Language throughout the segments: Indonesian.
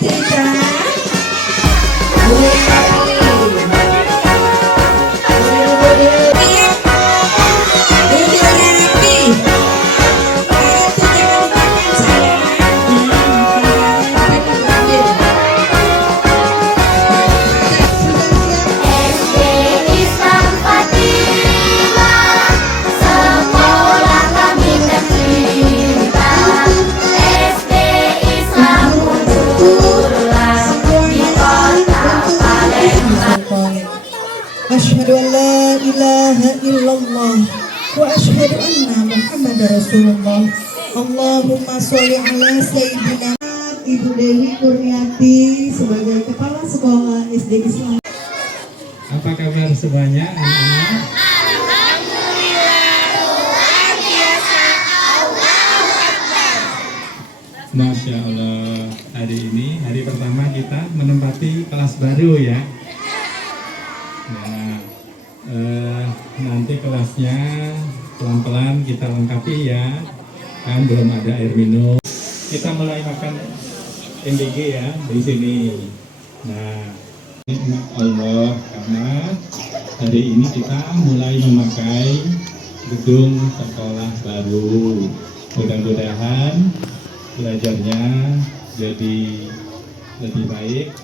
cerita. Asyhadu an la ilaha illallah wa asyhadu anna Muhammadar Rasulullah. Allahumma sholli ala sayyidina. Ibu Dewi Kurniati sebagai Kepala Sekolah SD Islam. Apa kabar semuanya anak-anak? Alhamdulillah, luar biasa. Allahu Akbar. Masya Allah, hari ini hari pertama kita menempati kelas baru ya. Nah, nanti kelasnya pelan-pelan kita lengkapi ya. Kan belum ada air minum. Kita mulai makan MBG ya di sini. Nah, nikmat Allah karena hari ini kita mulai memakai gedung sekolah baru. Mudah-mudahan belajarnya jadi lebih baik.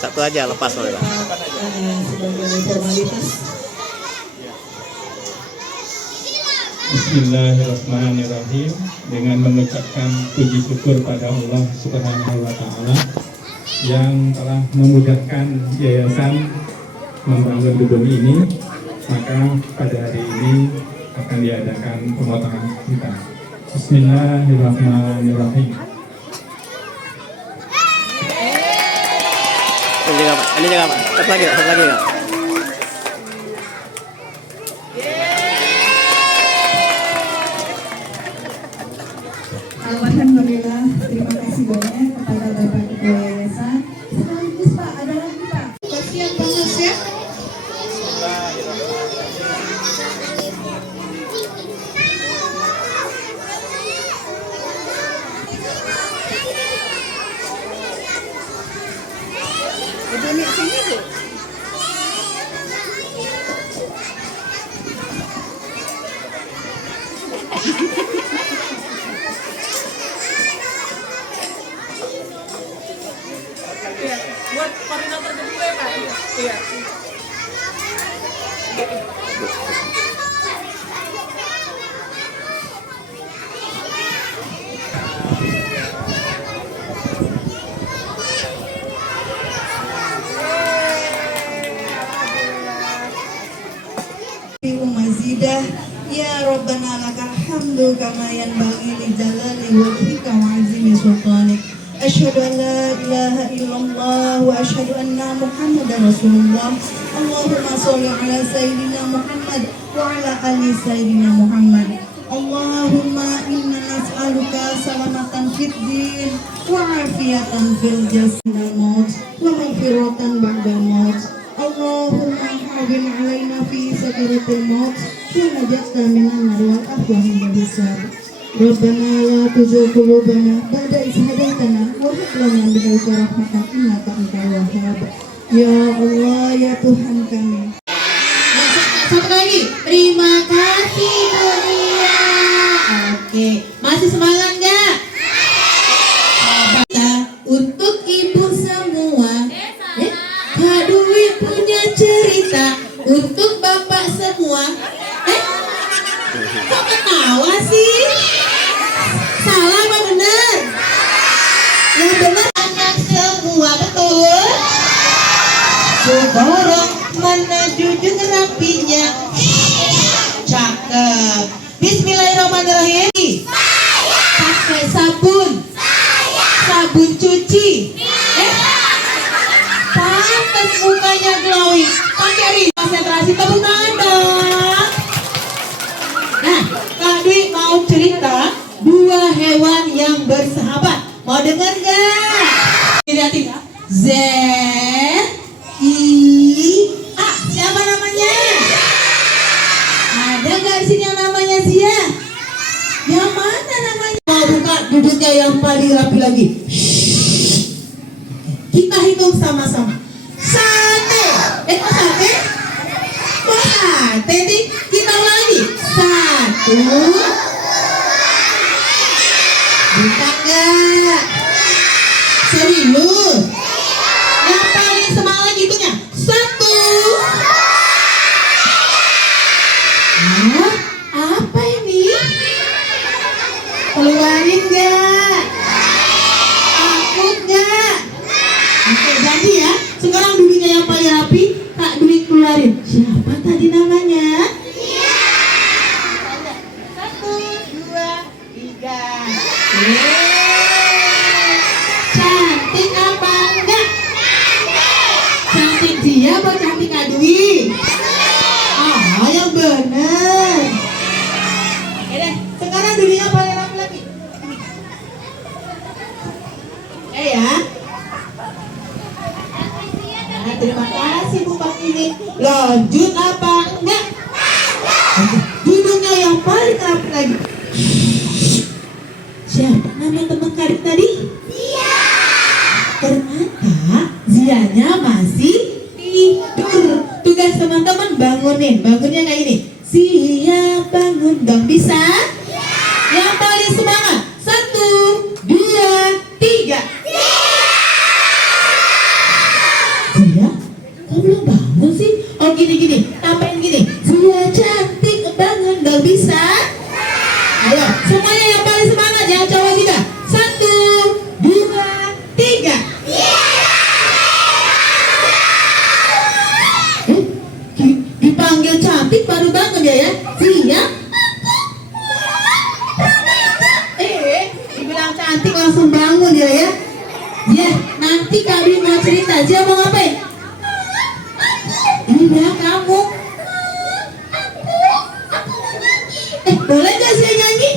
Satu aja lepas oleh Pak. Sebagai formalitas. Bismillahirrahmanirrahim. Dengan mengucapkan puji syukur pada Allah Subhanahu wa Ta'ala yang telah memudahkan yayasan membangun gedung ini, maka pada hari ini akan diadakan pemotongan kita. Bismillahirrahmanirrahim. Ini juga Pak. Satu lagi Pak. Alhamdulillah, terima kasih banyak kepada Bapak Ketua Yayasan. Sekaligus Pak, ada lagi Pak. Kasihan panas ya. Ibu nih sini Bu. Buat koordinator kedua ya Pak? Iya. Mazidah ya Rabbana lakal hamdu kama yanbaghi li jalali wajhika wa azimi sultanik. Asyhadu an la ilaha illallah wa asyhadu anna Muhammadar Rasulullah. Allahumma sholli ala sayyidina Muhammad wa ala ali sayyidina Muhammad. Allahumma inna nas'aluka salamatan fid din wa afiyatan fil jasad wal maut wa maghfiratan ba'dal maut. Allahumma hawwin 'alaina fi sakaratil maut wa najatna minan nar wal afwahi wal hisab. Rabbana la tuzigh qulubana ba'da idh hadaytana wa hab lana min ladunka rahmatan innaka antal wahhab. Ya Allah ya Tuhan kami. Satu lagi. Terima kasih dunia. Oke. Masih semangat nggak? Untuk ibu semua. Kak Dwi punya cerita. Untuk bapak semua. Kok ketawa sih? Salah apa benar? Yang benar anak semua, betul? Borong mana jujur rapinya. Cakep. Bismillahirrahmanirrahim. Pakai sabun. Sabun cuci. Pantas mukanya glowing. Pakai ring. Konsentrasi, tepuk tangan dong. Nah, Kak Dwi mau cerita dua hewan yang bersahabat. Mau dengar nggak? Lihatin ya. Z I A. Siapa namanya? duduknya yang paling rapi lagi. Kita hitung sama-sama. Sate. Kok sate? Kok sate nih? Kita lagi. 1. Bukan enggak? Serius? Yang paling semangat hitungnya. 1. Apa ini? Keluarin gak? Takut gak? Oke, jadi ya, sekarang duduknya yang paling rapi, Kak Dwi keluarin. Siapa tadi namanya? 1, 2, 3. Cantik apa enggak? Cantik dia apa cantik Kak Dwi? Yang benar. Sekarang dunia paling rapi lagi. Ya. Nah, terima kasih Bu Pak ini. Lanjut apa enggak? Duduknya yang paling rapi lagi. Siapa nama teman Karin tadi? Zia. Ternyata Zianya masih tidur. Tugas teman-teman bangunin. Bangunnya kayak ini. Zia bangun dong, bisa? Yang paling semangat. 1, 2, 3. Zia, kok belum bangun sih? Oh gini. Tambahin gini. Zia cantik bangun dong, bisa? Ayo, semuanya yang paling semangat. Yang cowok juga. 1, 2, 3. Dipanggil cantik baru bangun ya? Zia? Dibilang cantik langsung bangun ya? Ya, nanti kami mau cerita. Zia mau ngapain? Ini bilang kamu. Boleh gak Zia nyanyi?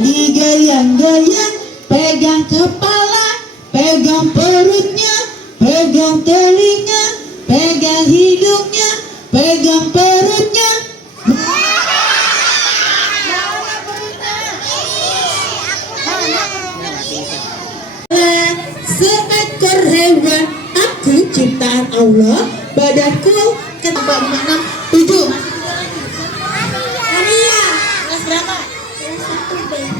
Digoyang-goyang, pegang kepala, pegang perutnya, pegang telinga, pegang hidungnya, pegang perutnya. Seekor hewan, aku ciptaan Allah, badanku ketambah 5, 6, 7. Maria, kelas berapa? Kelas 1 B.